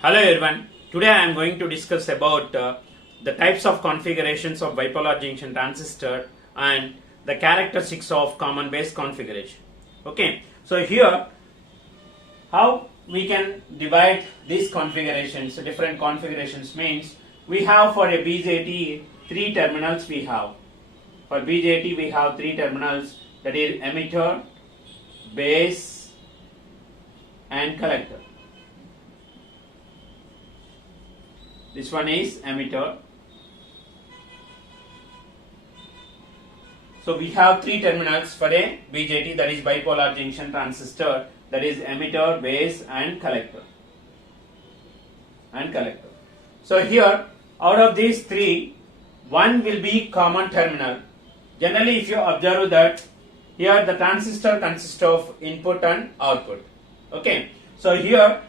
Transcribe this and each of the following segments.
Hello everyone. Today I am going to discuss about the types of configurations of bipolar junction transistor and the characteristics of common base configuration. Okay, so here how we can divide these configurations, different configurations means we have for a BJT three terminals we have. For BJT we have three terminals, that is emitter, base and collector. This one is emitter. So we have three terminals for a BJT, that is bipolar junction transistor, that is emitter, base and collector. So here out of these three, one will be common terminal. Generally if you observe that here the transistor consists of input and output. Okay, so here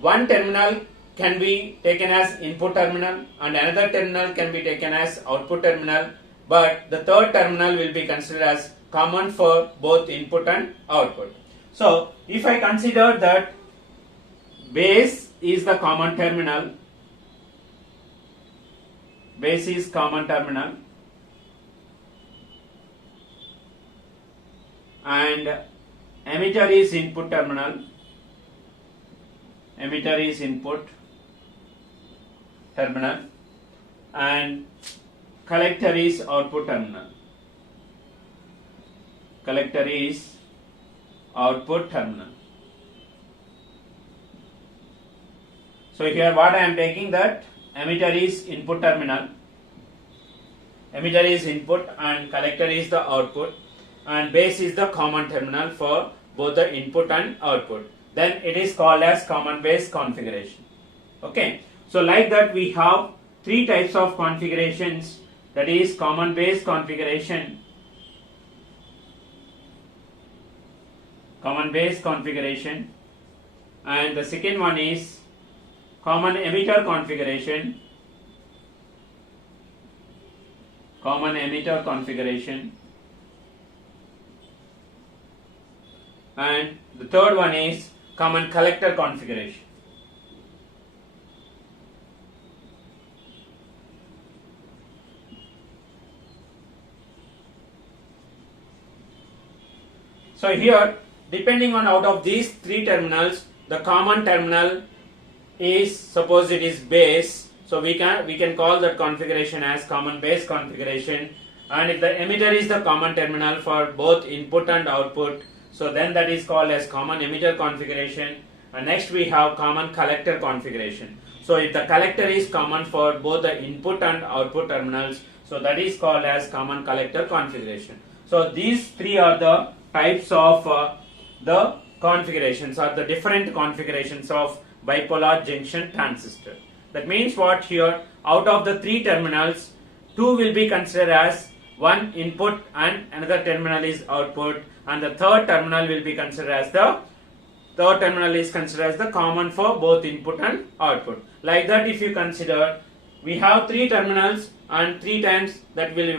one terminal can be taken as input terminal and another terminal can be taken as output terminal, but the third terminal will be considered as common for both input and output. So if I consider that base is the common terminal, base is common terminal and emitter is input terminal, emitter is input terminal and collector is output terminal, collector is output terminal. So here what I am taking, that emitter is input terminal, emitter is input and collector is the output, and base is the common terminal for both the input and output. Then it is called as common base configuration. Okay, so like that we have three types of configurations, that is common base configuration, and the second one is common emitter configuration, and the third one is common collector configuration. So here, depending on out of these three terminals, the common terminal is, suppose it is base, so we can call that configuration as common base configuration, and if the emitter is the common terminal for both input and output, so then that is called as common emitter configuration. And next we have common collector configuration. So if the collector is common for both the input and output terminals, so that is called as common collector configuration. So these three are the types of the configurations, or the different configurations of bipolar junction transistor. That means what, here out of the three terminals, two will be considered as one input and another terminal is output, and the third terminal will be considered as the common for both input and output. Like that if you consider, we have three terminals and three times that will be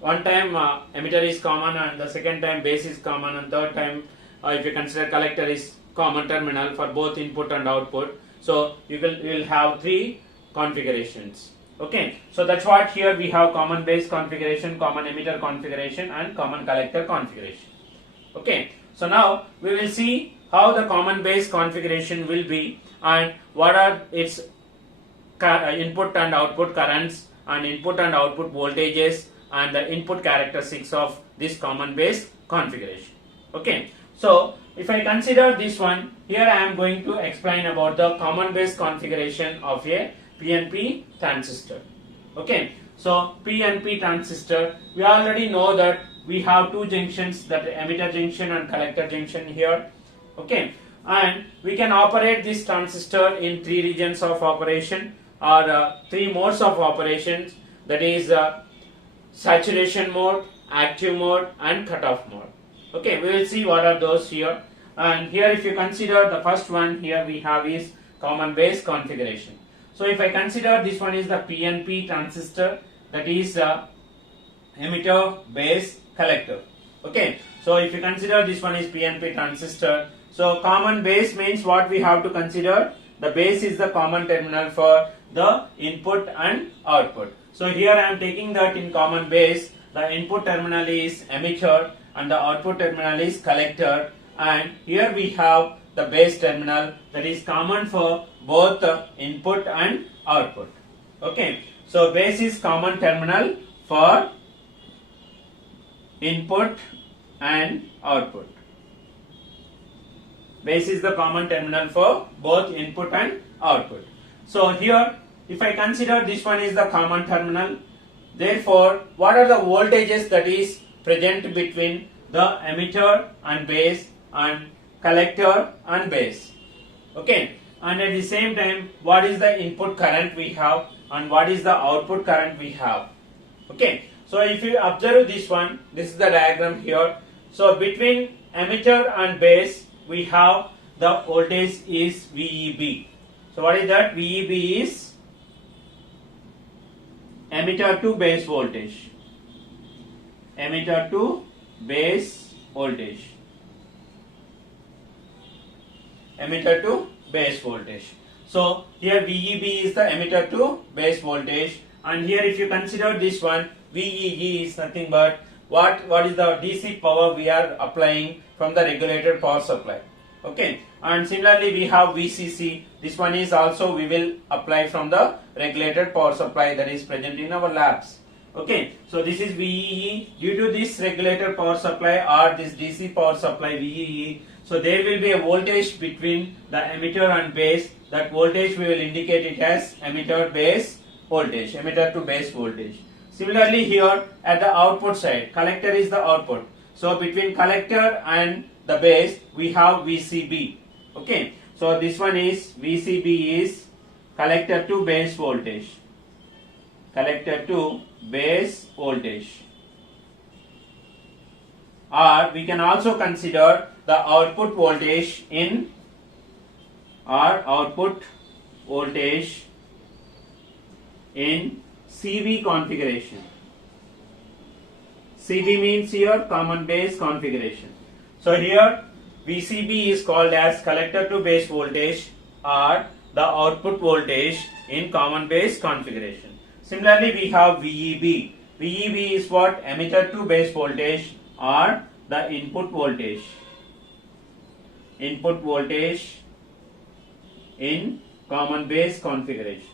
one time emitter is common and the second time base is common, and third time if you consider collector is common terminal for both input and output. So you will have three configurations. Okay, so that's what here we have common base configuration, common emitter configuration and common collector configuration. Okay, so now we will see how the common base configuration will be and what are its input and output currents and input and output voltages and the input characteristics of this common base configuration. Okay, so if I consider this one, here I am going to explain about the common base configuration of a PNP transistor. Okay, so PNP transistor, we already know that we have two junctions, that emitter junction and collector junction here. Okay, and we can operate this transistor in three regions of operation, or three modes of operations, that is saturation mode, active mode and cutoff mode. Okay, we will see what are those here. And here if you consider the first one, here we have is common base configuration. So if I consider this one is the PNP transistor, that is emitter, base, collector. Okay, so if you consider this one is PNP transistor, so common base means what we have to consider, the base is the common terminal for the input and output. So here I am taking that in common base, the input terminal is emitter and the output terminal is collector, and here we have the base terminal that is common for both input and output. Okay, so base is common terminal for input and output. Base is the common terminal for both input and output. So here, if I consider this one is the common terminal, therefore what are the voltages that is present between the emitter and base and collector and base? Okay, and at the same time what is the input current we have and what is the output current we have? Okay, so if you observe this one, this is the diagram here. So between emitter and base we have the voltage is VEB. So what is that? VEB is emitter to base voltage. Emitter to base voltage. Emitter to base voltage. So here VEB is the emitter to base voltage, and here if you consider this one, VEE is nothing but what is the DC power we are applying from the regulated power supply. Okay, and similarly we have VCC. This one is also we will apply from the regulated power supply that is present in our labs. Okay, so this is VEE. Due to this regulated power supply or this DC power supply VEE, so there will be a voltage between the emitter and base. That voltage we will indicate it as emitter base voltage, emitter to base voltage. Similarly here at the output side, collector is the output. So between collector and the base we have VCB. Okay, so this one is VCB is collector to base voltage. Collector to base voltage. Or we can also consider the output voltage in CB configuration. CB means here common base configuration. So here VCB is called as collector to base voltage or the output voltage in common base configuration. Similarly we have VEB. VEB is what? Emitter to base voltage or the input voltage. Input voltage in common base configuration.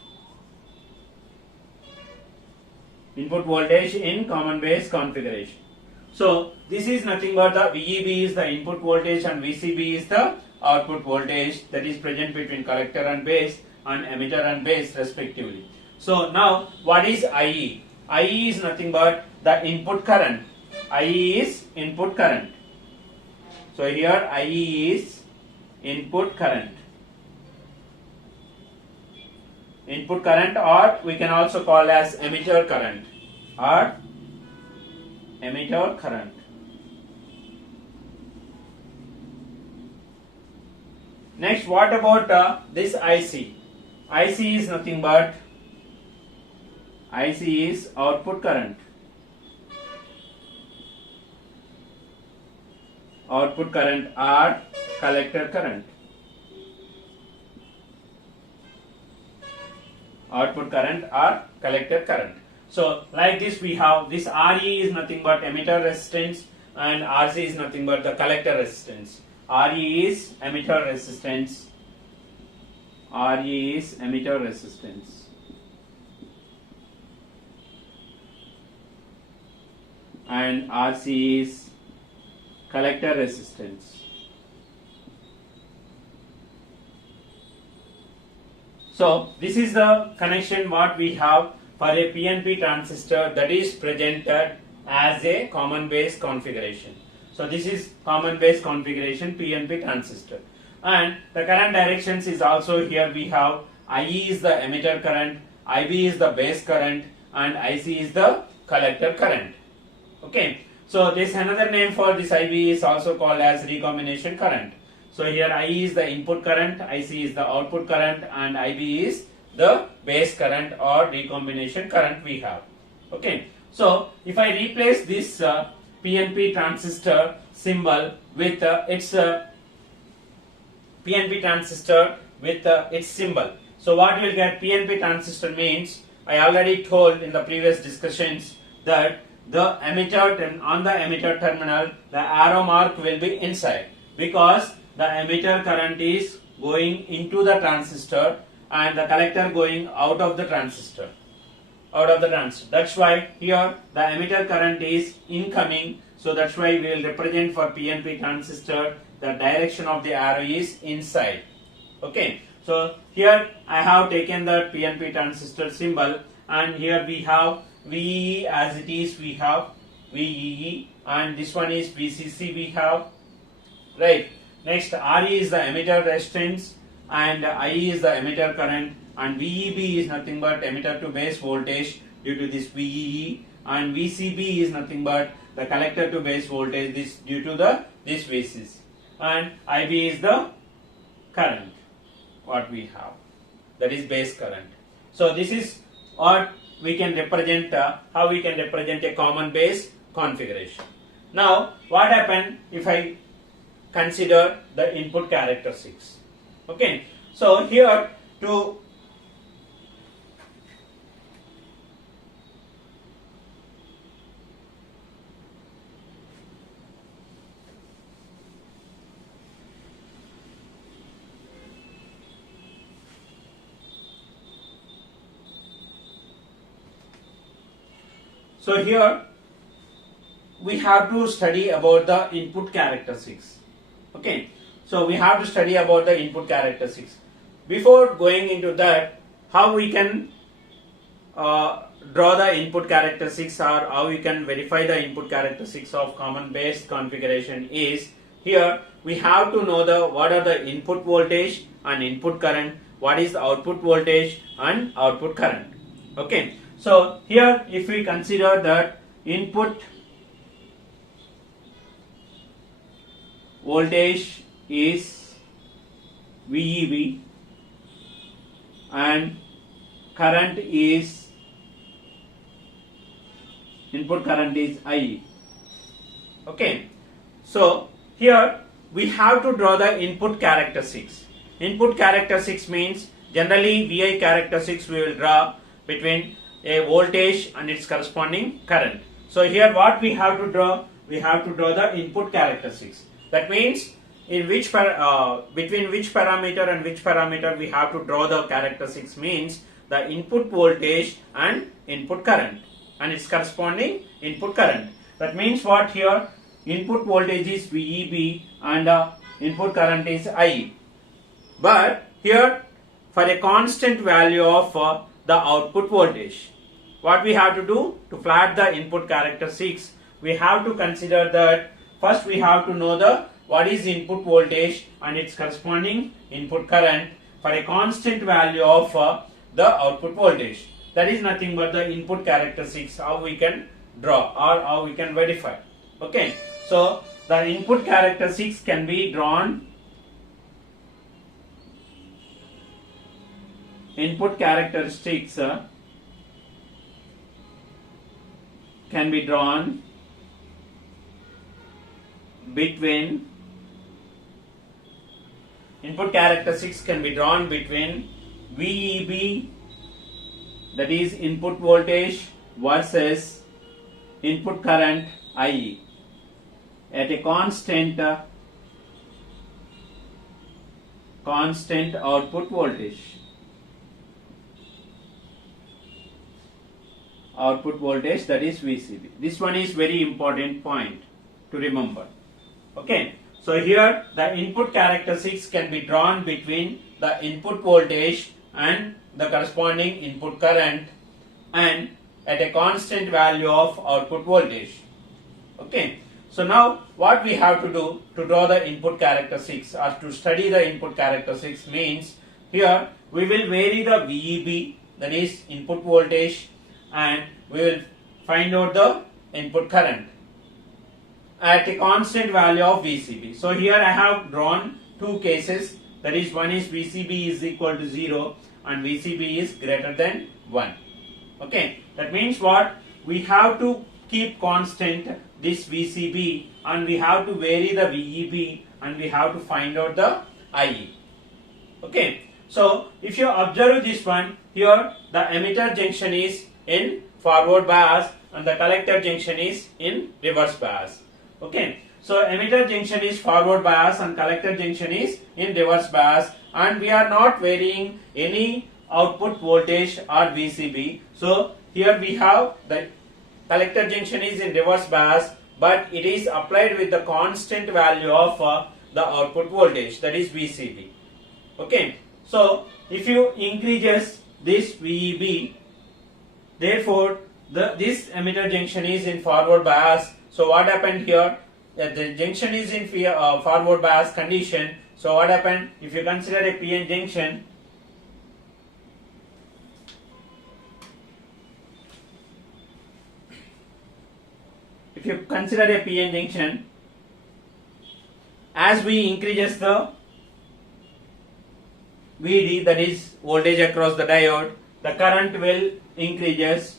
Input voltage in common base configuration. So this is nothing but the VEB is the input voltage and VCB is the output voltage that is present between collector and base and emitter and base respectively. So now what is IE? IE is nothing but the input current. IE is input current. So here IE is input current. Input current, or we can also call as emitter current or emitter current. Next, what about this IC? IC is nothing but IC is output current. Output current or collector current. Output current or collector current. So like this we have this RE is nothing but emitter resistance and RC is nothing but the collector resistance. RE is emitter resistance. RE is emitter resistance. And RC is collector resistance. So this is the connection what we have for a PNP transistor that is presented as a common base configuration. So this is common base configuration PNP transistor, and the current directions is also here we have IE is the emitter current, IB is the base current, and IC is the collector current. Okay, so this another name for this IB is also called as recombination current. So here IE is the input current, IC is the output current, and IB is the base current or recombination current we have. Okay, so if I replace this PNP transistor symbol with its PNP transistor with its symbol. So what you will get, PNP transistor means, I already told in the previous discussions that the emitter on the emitter terminal, the arrow mark will be inside, because the emitter current is going into the transistor and the collector going out of the transistor. That's why here the emitter current is incoming. So that's why we will represent for PNP transistor, the direction of the arrow is inside. Okay. So here I have taken the PNP transistor symbol, and here we have VEE as it is, we have VEE, and this one is VCC we have, right. Next, RE is the emitter resistance and IE is the emitter current, and VEB is nothing but emitter to base voltage due to this VEE, and VCB is nothing but the collector to base voltage this due to this VCC, and IB is the current what we have, that is base current. So this is what we can represent, how we can represent a common base configuration. Now what happened if I consider the input characteristics? Okay, so here to here we have to study about the input characteristics. Okay, so we have to study about the input characteristics. Before going into that, how we can draw the input characteristics, or how we can verify the input characteristics of common base configuration is, here we have to know what are the input voltage and input current, what is the output voltage and output current. Okay, so here if we consider that input voltage is VEB and current is, input current is IE. Okay, so here we have to draw the input characteristics. Input characteristics means generally VI characteristics we will draw between a voltage and its corresponding current. So here what we have to draw, we have to draw the input characteristics. That means in which between which parameter and which parameter we have to draw the characteristics, means the input voltage and input current and its corresponding input current. That means what, here input voltage is VEB and input current is IE. But here for a constant value of the output voltage, what we have to do to plot the input characteristics, we have to consider that first we have to know what is input voltage and its corresponding input current for a constant value of the output voltage. That is nothing but the input characteristics, how we can draw or how we can verify. Okay, so the input characteristics can be drawn. Input characteristics can be drawn between VEB, that is input voltage, versus input current IE at a constant output voltage. That is VCB. This one is very important point to remember. Okay, so here the input characteristics can be drawn between the input voltage and the corresponding input current and at a constant value of output voltage. Okay, so now what we have to do to draw the input characteristics or to study the input characteristics means, here we will vary the VEB, that is input voltage, and we will find out the input current at a constant value of VCB. So here I have drawn two cases, that is one is VCB is equal to 0 and VCB is greater than 1. Okay, that means what, we have to keep constant this VCB and we have to vary the VEB and we have to find out the IE. Okay, So if you observe this one, here the emitter junction is in forward bias and the collector junction is in reverse bias. Okay, so emitter junction is forward bias and collector junction is in reverse bias, and we are not varying any output voltage or VCB. So here we have the collector junction is in reverse bias, but it is applied with the constant value of the output voltage, that is VCB. Okay, so if you increases this VEB, therefore this emitter junction is in forward bias. So what happened here? The junction is in forward bias condition. So what happened? If you consider a PN junction, if you consider a PN junction, as we increases the VD, that is voltage across the diode, the current will increases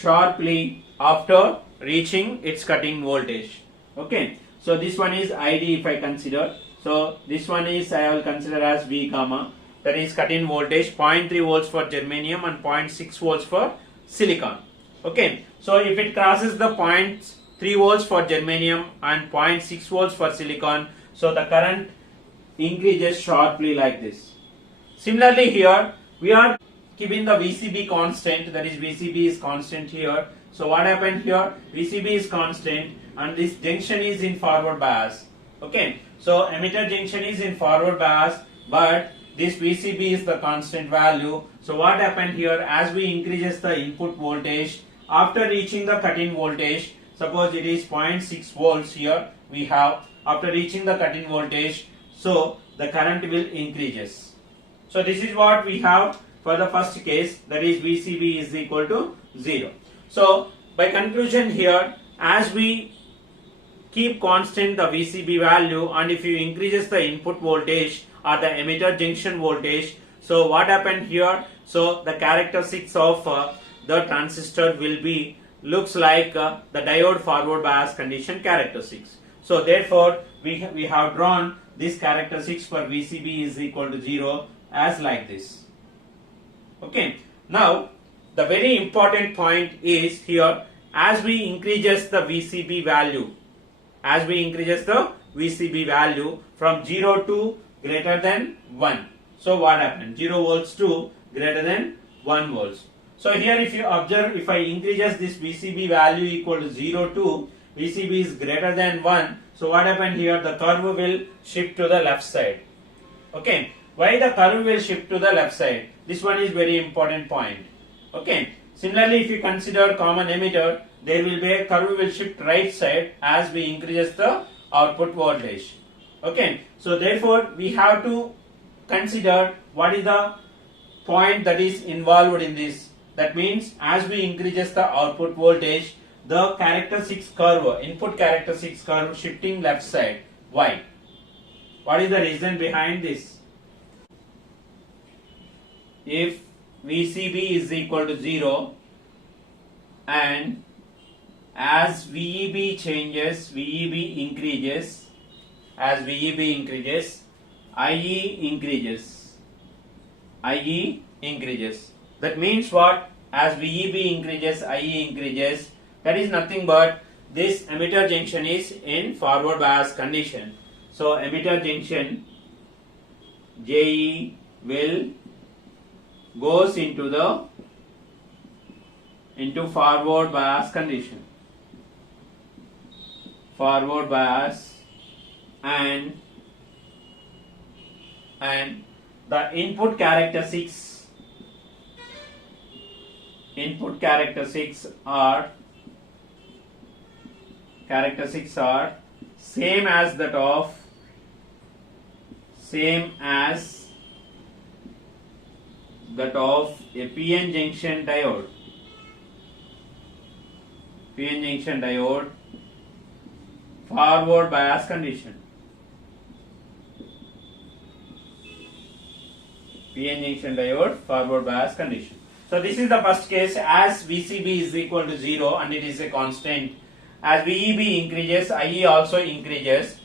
sharply after reaching its cutting voltage. Okay, so this one is ID if I consider. So this one is, I will consider as V gamma, that is cut-in voltage 0.3 volts for germanium and 0.6 volts for silicon. Okay, so if it crosses the 0.3 volts for germanium and 0.6 volts for silicon, so the current increases sharply like this. Similarly here we are keeping the VCB constant, that is VCB is constant here. So what happened here? VCB is constant and this junction is in forward bias. Okay, so emitter junction is in forward bias, but this VCB is the constant value. So what happened here? As we increases the input voltage after reaching the cut-in voltage, suppose it is 0.6 volts here we have, after reaching the cut-in voltage, so the current will increases. So this is what we have for the first case, that is VCB is equal to 0. So by conclusion here, as we keep constant the VCB value and if you increases the input voltage or the emitter junction voltage, so what happened here? So the characteristics of the transistor will be looks like the diode forward bias condition characteristics. So therefore we have drawn this characteristics for VCB is equal to 0 as like this. Okay, now the very important point is here, as we increases the VCB value, as we increases the VCB value from 0 to greater than 1. So what happened? 0 volts to greater than 1 volts. So here if you observe, if I increases this VCB value equal to 0 to VCB is greater than 1, so what happened here? The curve will shift to the left side. Okay, why the curve will shift to the left side? This one is very important point. Okay, similarly if you consider common emitter, there will be a curve will shift right side as we increases the output voltage. Okay, so therefore we have to consider what is the point that is involved in this. That means as we increases the output voltage, the characteristics curve, input characteristics curve shifting left side. Why? What is the reason behind this? If VCB is equal to 0 and as VEB changes, VEB increases, as VEB increases, IE increases, IE increases. That means what? As VEB increases, IE increases, that is nothing but this emitter junction is in forward bias condition. So emitter junction JE will goes into forward bias condition, forward bias, and the input characteristics are same as that of a PN junction diode. PN junction diode forward bias condition. PN junction diode forward bias condition. So this is the first case, as VCB is equal to 0 and it is a constant. As VEB increases, IE also increases,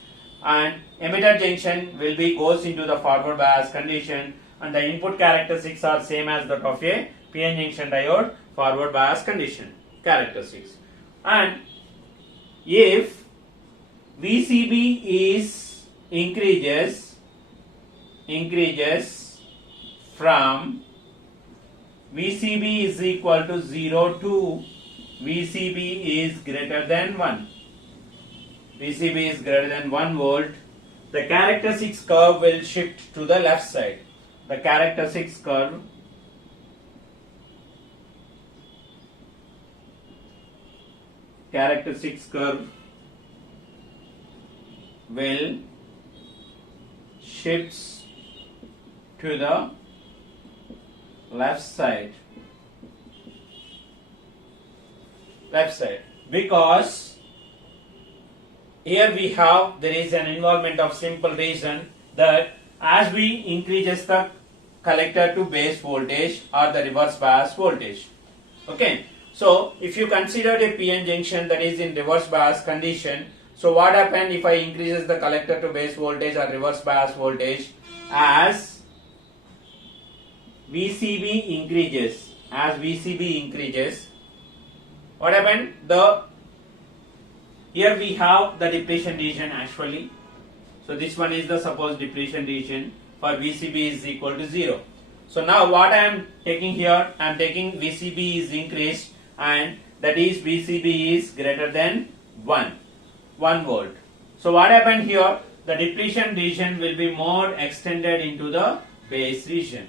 and emitter junction will be goes into the forward bias condition, and the input characteristics are same as that of a PN junction diode forward bias condition characteristics. And if VCB is increases from VCB is equal to 0 to VCB is greater than 1. VCB is greater than 1 volt. The characteristics curve will shift to the left side. The characteristics curve will shifts to the left side because here we have there is an involvement of simple reason that as we increases the collector to base voltage or the reverse bias voltage. Okay, so if you consider a PN junction that is in reverse bias condition, so what happens if I increases the collector to base voltage or reverse bias voltage? As VCB increases, what happened? Here we have the depletion region actually. So this one is the supposed depletion region for VCB is equal to 0. So now what I am taking here, I am taking VCB is increased, and that is VCB is greater than 1 volt. So what happened here? The depletion region will be more extended into the base region.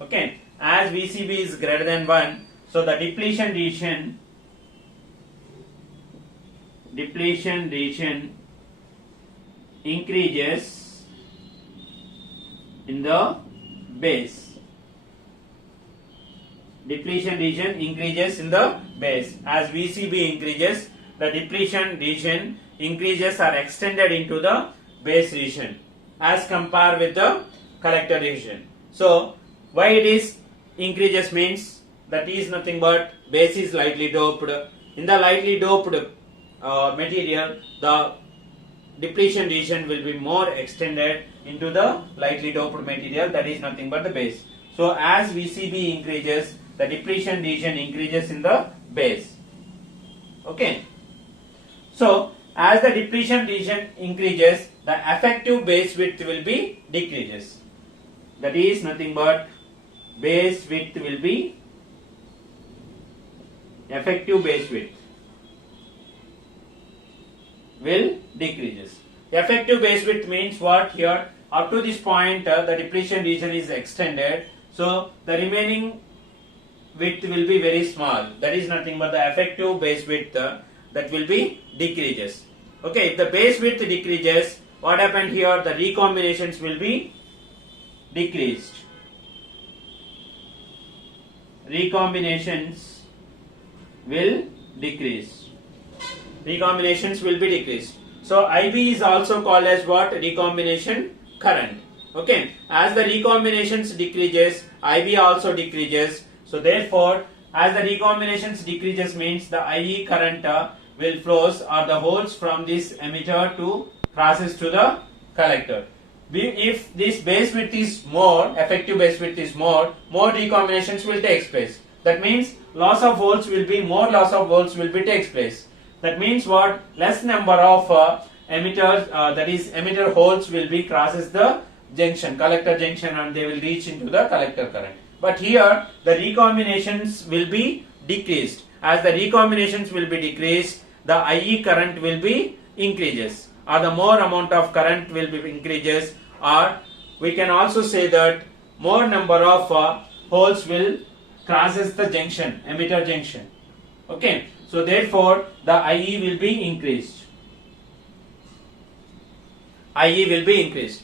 Okay, as VCB is greater than 1, so the depletion region increases in the base. Depletion region increases in the base. As VCB increases, the depletion region increases are extended into the base region as compared with the collector region. So why it is increases means that is nothing but base is lightly doped. In the lightly doped material, the depletion region will be more extended into the lightly doped material, that is nothing but the base. So as VCB increases, the depletion region increases in the base. Okay. So as the depletion region increases, the effective base width will be decreases. That is nothing but base width will be effective base width will decreases. Effective base width means what here? Up to this point the depletion region is extended, so the remaining width will be very small. That is nothing but the effective base width that will be decreases. Okay, if the base width decreases, what happened here? The recombinations will be decreased. Recombinations will decrease. Recombinations will be decreased. So IB is also called as what? Recombination current. Okay, as the recombinations decreases, IB also decreases. So therefore, as the recombinations decreases means the IE current will flows or the holes from this emitter to crosses to the collector. If this base width is more, effective base width is more recombinations will take place. That means loss of holes will be more, loss of holes will be takes place. That means what? Less number of emitters, that is emitter holes will be crosses the junction, collector junction, and they will reach into the collector current. But here the recombinations will be decreased. As the recombinations will be decreased, the IE current will be increases, or the more amount of current will be increases, or we can also say that more number of holes will crosses the junction, emitter junction. Okay, so therefore the IE will be increased. IE will be increased.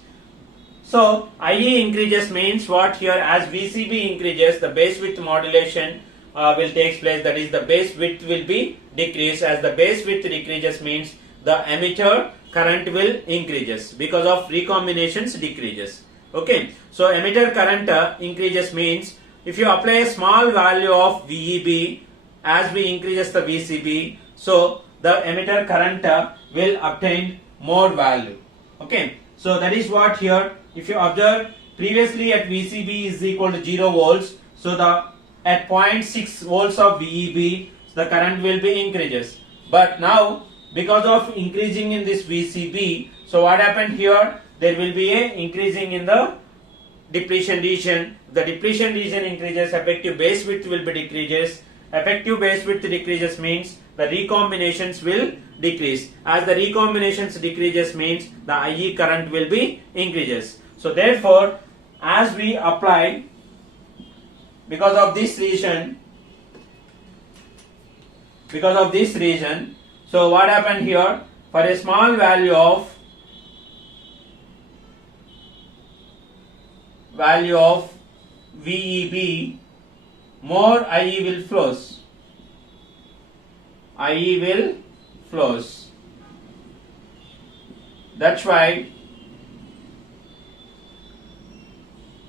So IE increases means what here? As VCB increases, the base width modulation will take place. That is, the base width will be decreased. As the base width decreases means the emitter current will increases because of recombinations decreases. Okay, so emitter current increases means if you apply a small value of VEB as we increases the VCB, so the emitter current will obtain more value. Okay, So that is what here, if you observe, previously at VCB is equal to 0 volts, so the at 0.6 volts of VEB, the current will be increases. But now, because of increasing in this VCB, so what happened here, there will be a increasing in the depletion region. The depletion region increases, effective base width will be decreases. Effective base width decreases means the recombinations will decrease. As the recombinations decreases means the IE current will be increases. So therefore, as we apply, because of this region, so what happened here, for a small value of VEB, more IE will flows. That's why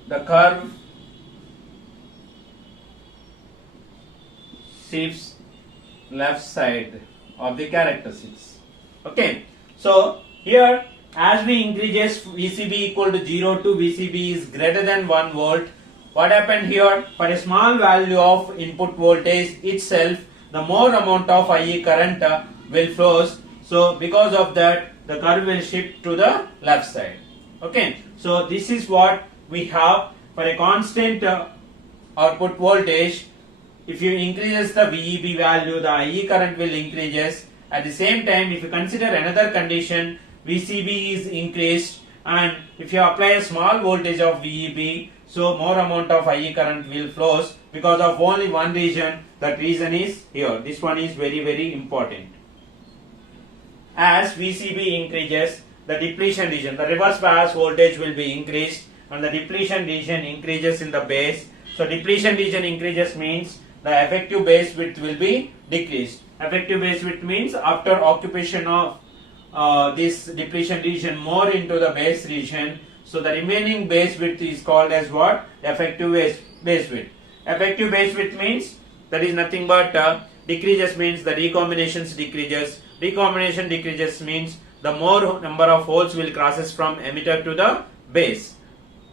the curve shifts left side of the characteristics. Okay, so here as we increases VCB equal to 0 to VCB is greater than 1 volt, what happened here, for a small value of input voltage itself, the more amount of IE current will flows. So because of that, the curve will shift to the left side. Okay, so this is what we have for a constant output voltage. If you increases the VEB value, the IE current will increases. At the same time, if you consider another condition, VCB is increased, and if you apply a small voltage of VEB, so more amount of IE current will flows because of only one region. That reason is here. This one is very important. As VCB increases, the depletion region, the reverse bias voltage will be increased, and the depletion region increases in the base. So depletion region increases means the effective base width will be decreased. Effective base width means after occupation of this depletion region more into the base region, so the remaining base width is called as what? Effective base width. Effective base width means that is nothing but decreases means the recombinations decreases. Recombination decreases means the more number of holes will crosses from emitter to the base.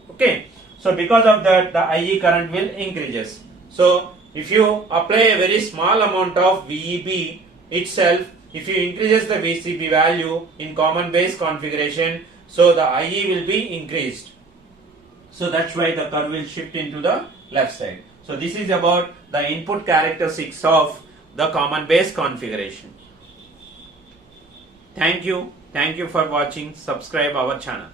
Okay, so because of that, the IE current will increases. So if you apply a very small amount of VEB itself, if you increases the VCB value in common base configuration, so the IE will be increased. So that's why the curve will shift into the left side. So this is about the input characteristics of the common base configuration. Thank you for watching. Subscribe our channel.